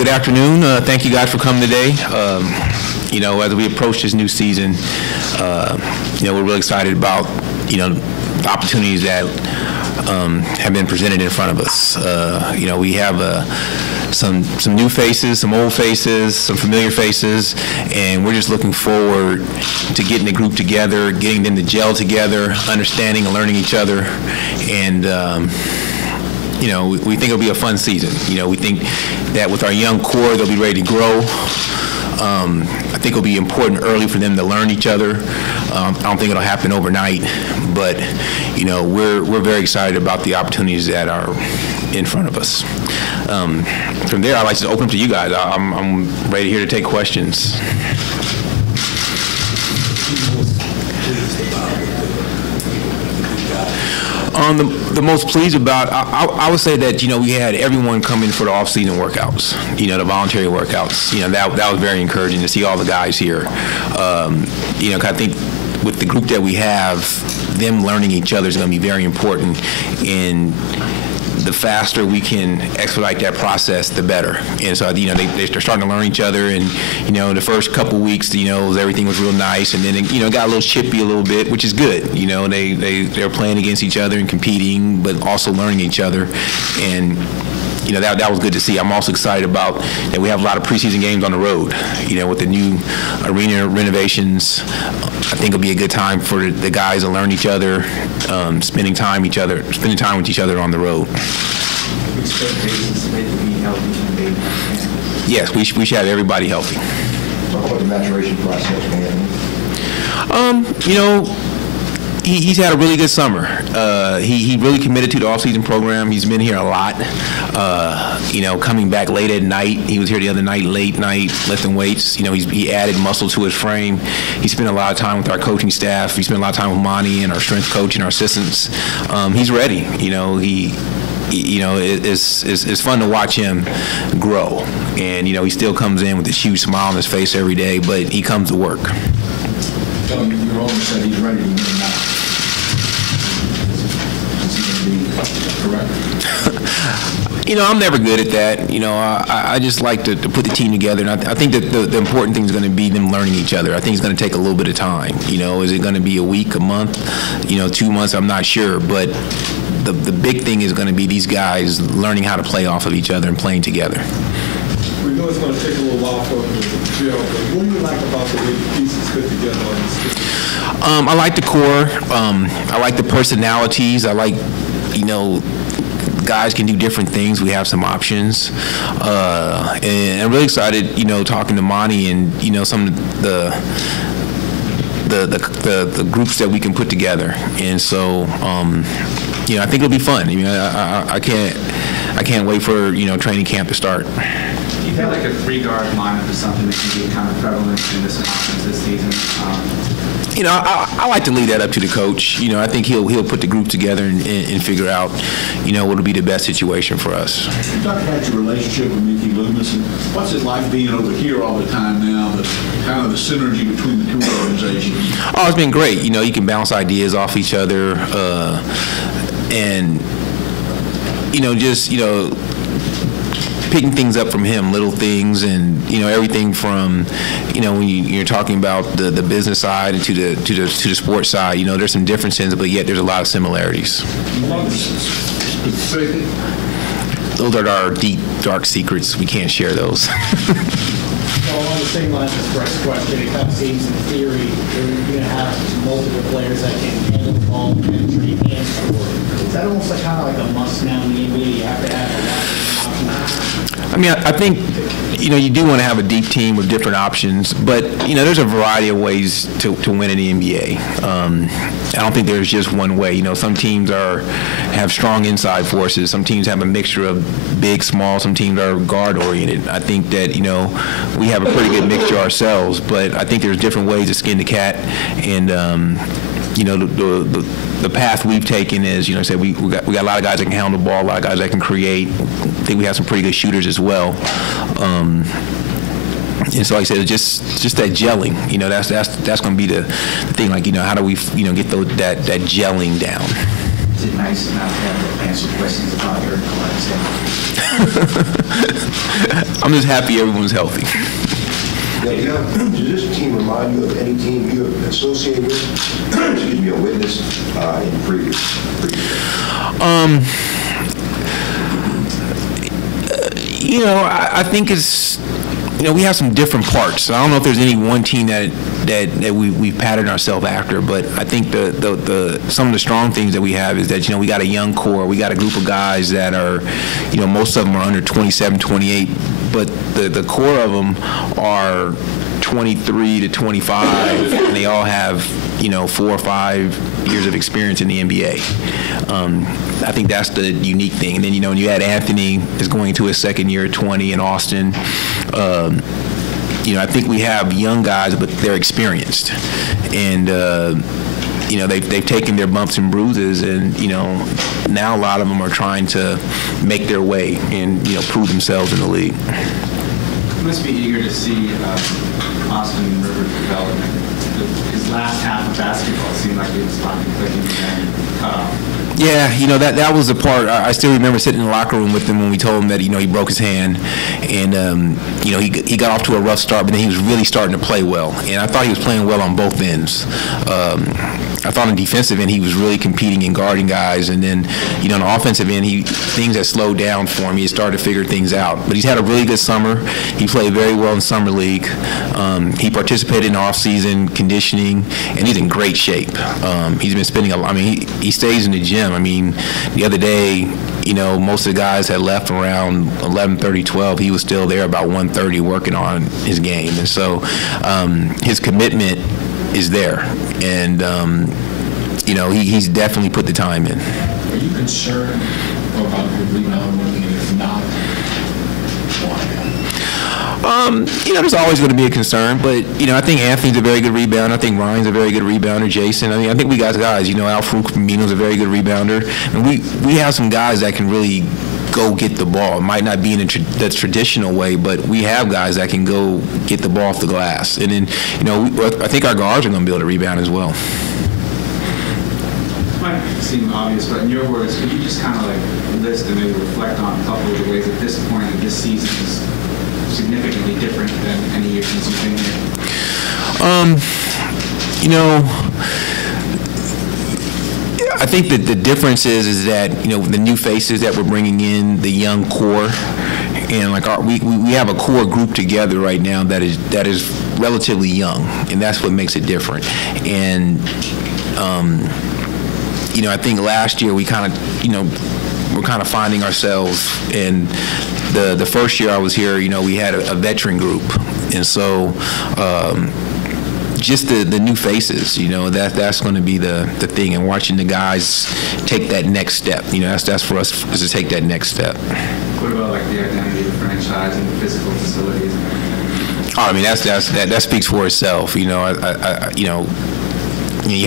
Good afternoon. Thank you guys for coming today. As we approach this new season, we're really excited about, the opportunities that have been presented in front of us. We have some new faces, some old faces, some familiar faces, and we're just looking forward to getting the group together, getting them to gel together, understanding and learning each other, and we think it'll be a fun season. We think that with our young core, they'll be ready to grow. I think it'll be important early for them to learn each other. I don't think it'll happen overnight, but we're very excited about the opportunities that are in front of us. From there, I'd like to open up to you guys. I'm ready here to take questions. The most pleased about, I would say that, we had everyone come in for the off-season workouts, the voluntary workouts. That was very encouraging to see all the guys here. 'Cause I think with the group that we have, them learning each other is going to be very important, and the faster we can expedite that process, the better. And so, they're starting to learn each other, and, the first couple weeks, everything was real nice, and then, it got a little chippy a little bit, which is good. They're playing against each other and competing, but also learning each other. And, that was good to see. I'm also excited about that we have a lot of preseason games on the road. With the new arena renovations, I think it'll be a good time for the guys to learn each other, spending time with each other on the road. Yes, we should have everybody healthy. Talk about the maturation process, man. He's had a really good summer. He really committed to the off-season program. He's been here a lot. Coming back late at night. He was here the other night, late night, lifting weights. He added muscle to his frame. He spent a lot of time with our coaching staff. He spent a lot of time with Monty and our strength coach and our assistants. He's ready. It's fun to watch him grow. And, he still comes in with this huge smile on his face every day, but he comes to work. Your owner said he's ready to win now. Is he going to be correct? I'm never good at that. I just like to put the team together, and I think that the important thing is going to be them learning each other. I think it's going to take a little bit of time. Is it going to be a week, a month, 2 months? I'm not sure, but the big thing is going to be these guys learning how to play off of each other and playing together. We know it's going to take a little while for them to gel, but what do you like about the way the pieces fit together on this team? I like the core. I like the personalities. I like, guys can do different things. We have some options. And I'm really excited, talking to Monty and, some of the groups that we can put together. And so, I think it'll be fun. I can't wait for, training camp to start. Do you feel like a three-guard lineup is something that can be kind of prevalent in this offense this season? I like to leave that up to the coach. I think he'll put the group together and figure out, what'll be the best situation for us. You talked about your relationship with Mickey Loomis, and what's it like being over here all the time now, kind of the synergy between the two organizations? Oh, it's been great. You can bounce ideas off each other, and, picking things up from him, little things, and everything from when you're talking about the business side and to the sports side. There's some differences, but yet there's a lot of similarities. Those are our deep, dark secrets. We can't share those. Well, along the same lines as Brett's question, it kind of seems in theory you're going to have multiple players that can handle the ball, penetrate, and score. Is that almost like kind of like a must now in the NBA? You have to have a lot of options. I think, you do want to have a deep team with different options, but, there's a variety of ways to win in the NBA. I don't think there's just one way. Some teams have strong inside forces. Some teams have a mixture of big, small. Some teams are guard-oriented. I think that, we have a pretty good mixture ourselves, but I think there's different ways to skin the cat, and, the path we've taken is, we got a lot of guys that can handle the ball, a lot of guys that can create. I think we have some pretty good shooters as well. And so, like I said, just that gelling. That's going to be the thing. Like, how do we, get that gelling down? Is it nice not to have to answer questions about your I'm just happy everyone's healthy. Does this team remind you of any team you have associated with, excuse me, or witnessed in previous? I think it's, we have some different parts. I don't know if there's any one team that we've patterned ourselves after, but I think the some of the strong things that we have is that, we got a young core. We got a group of guys that are, most of them are under 27, 28, but the core of them are 23 to 25, and they all have, 4 or 5 years of experience in the NBA. I think that's the unique thing. And then, when you add Anthony is going to his second year at 20 in Austin, I think we have young guys, but they're experienced. And, they've taken their bumps and bruises, and, now a lot of them are trying to make their way and, prove themselves in the league. You must be eager to see Austin Rivers' development. His last half of basketball seemed like he was finally clicking and then cut off. Yeah, that was the part. I still remember sitting in the locker room with him when we told him that, he broke his hand. And, he got off to a rough start, but then he was really starting to play well. And I thought he was playing well on both ends. I thought on defensive end, he was really competing and guarding guys. And then, on the offensive end, things had slowed down for him. He had started to figure things out. But he's had a really good summer. He played very well in summer league. He participated in off-season conditioning, and he's in great shape. He's been spending a lot. He stays in the gym. The other day, most of the guys had left around 11:30, 12. He was still there about 1:30 working on his game. And so his commitment is there. And, he's definitely put the time in. Are you concerned about the rebound working? If not, why? There's always going to be a concern, but, I think Anthony's a very good rebounder. I think Ryan's a very good rebounder. Jason, I think we got guys. Al-Farouq Amino's a very good rebounder. And we have some guys that can really go get the ball. It might not be in the traditional way, but we have guys that can go get the ball off the glass. And then, I think our guards are going to be able to rebound as well. It might seem obvious, but in your words, could you just kind of list and maybe reflect on a couple of the ways at this point in this season is significantly different than any year since you've been here? I think that the difference is that, the new faces that we're bringing in, the young core, and we have a core group together right now that is relatively young, and that's what makes it different. And I think last year we kind of, we're kind of finding ourselves. And the first year I was here, we had a veteran group, and so just the new faces, that's going to be the thing, and watching the guys take that next step. That's for us, is to take that next step. What about the identity of the franchise and the physical facilities and everything? That speaks for itself. You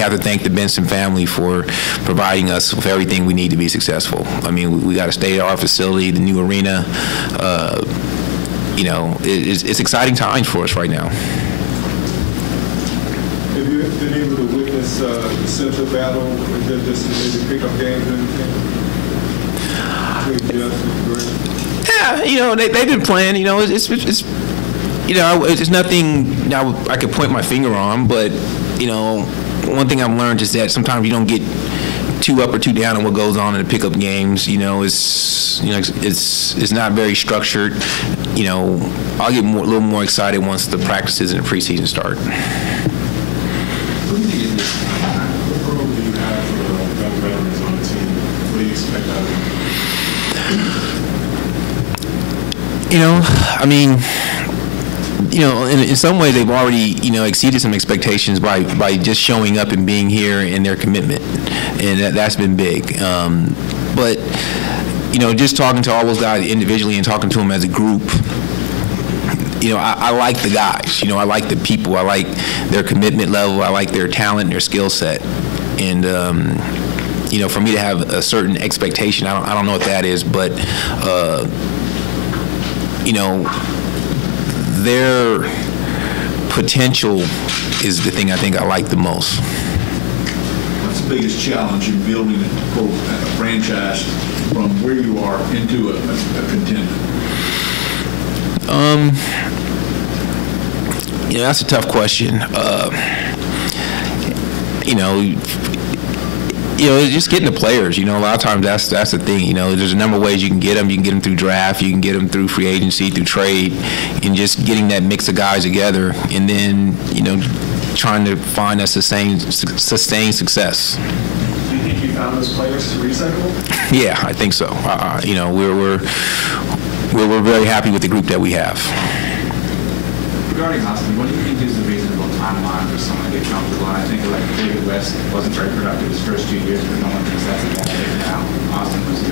have to thank the Benson family for providing us with everything we need to be successful. We got a state-of-the-art facility, the new arena. It's exciting times for us right now. Have you been able to witness the central battle just maybe pick up games or anything? Between Jeff and Greg? Yeah, they've been playing. It's nothing now I could point my finger on, but one thing I've learned is that sometimes you don't get too up or too down on what goes on in the pickup games. It's not very structured. I'll get a little more excited once the practices and the preseason start. What do you think what role do you have for the young veterans on the team? What do you expect out of them? In some ways they've already, exceeded some expectations by just showing up and being here and their commitment, and that's been big. But just talking to all those guys individually and talking to them as a group, I like the guys. I like the people. I like their commitment level. I like their talent and their skill set. And for me to have a certain expectation, I don't know what that is, but their potential is the thing I think I like the most. What's the biggest challenge in building a franchise from where you are into a contender? That's a tough question. Just getting the players. A lot of times that's the thing. There's a number of ways you can get them. You can get them through draft. You can get them through free agency, through trade, and just getting that mix of guys together, and then trying to find a sustained success. Do you think you found those players to recycle? Yeah, I think so. We're very happy with the group that we have. Regarding Austin, what do you think is the reasonable timeline for someone to get comfortable? And I think like David West wasn't very productive his first 2 years, but no one thinks that's a bad thing now. Austin was,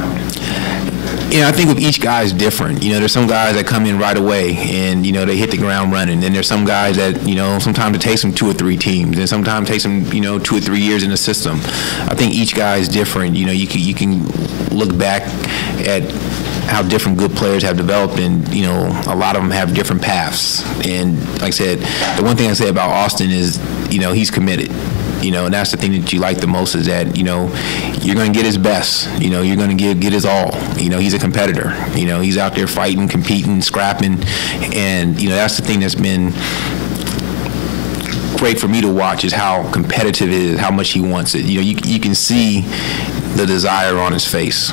I think with each guy is different. There's some guys that come in right away and, they hit the ground running. Then there's some guys that, sometimes it takes them 2 or 3 teams, and sometimes it takes them, 2 or 3 years in the system. I think each guy is different. You can look back at how different good players have developed, and a lot of them have different paths. And like I said, the one thing I say about Austin is he's committed. And that's the thing that you like the most, is that you're going to get his best. You're going to get his all. He's a competitor. He's out there fighting, competing, scrapping, and that's the thing that's been great for me to watch, is how competitive it is, how much he wants it. You can see the desire on his face.